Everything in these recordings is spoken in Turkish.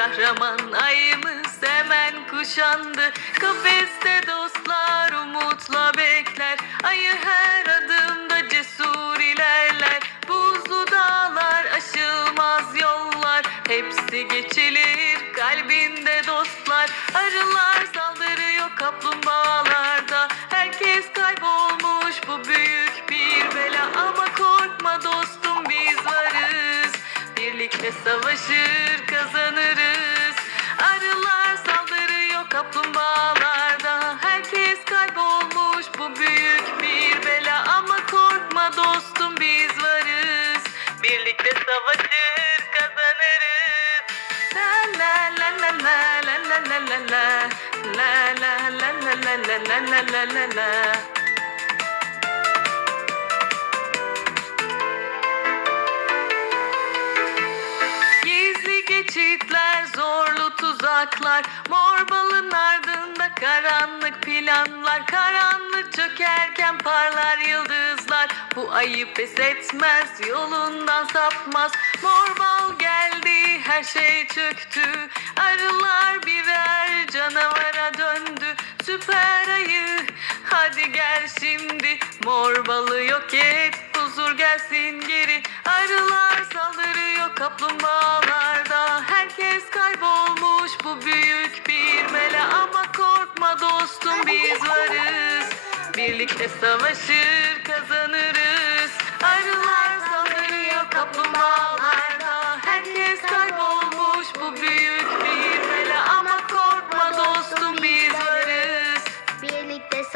Kahraman ayımız hemen kuşandı. Kafeste dostlar umutla bekler. Ayı her adımda cesur ilerler. Buzlu dağlar aşılmaz yollar. Hepsi geçilir kalbinde dostlar. Arılar saldırıyor kaplumbağalarda. Herkes kaybolmuş bu büyük bir bela. Ama korkma dostum biz varız. Birlikte savaşır Gizli geçitler, zorlu tuzaklar, mor balın ardında karanlık planlar, karanlık çökerken parlar yıldızlar. Bu ayı pes etmez, yolundan sapmaz. Mor bal geldi, her şey çöktü. Arılar birer canavara döndü. Süper ayı, hadi gel şimdi. Mor balı yok et, huzur gelsin geri. Arılar saldırıyor kaplumbağalarda. Herkes kaybolmuş. Bu büyük bir mela. Ama korkma dostum biz varız. Birlikte savaşır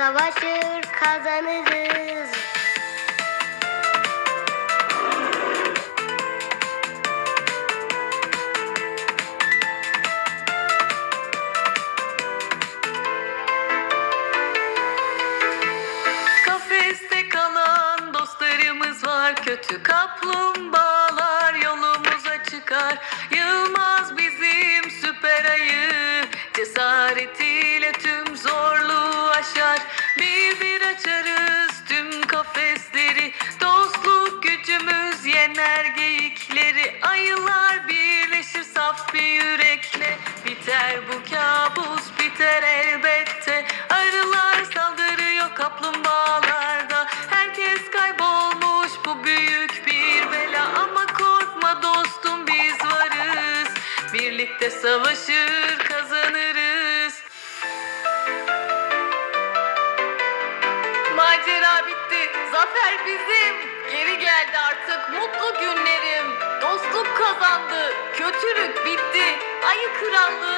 savaşır kazanırız. Kafeste kalan dostlarımız var Kötü kaplumbağalar yolumuza çıkar Yılmaz bizim süper ayı Cesaretiyle tüm açarız tüm kafesleri. Dostluk gücümüz yener geyikleri. Ayılar birleşir saf bir yürekle. Biter bu kabus biter elbette. Arılar saldırıyor kaplumbağalarda. Herkes kaybolmuş bu büyük bir bela. Ama korkma dostum biz varız. Birlikte savaşır Zafer bizim. Geri geldi artık mutlu günlerim. Dostluk kazandı. Kötülük bitti. Ayı krallığına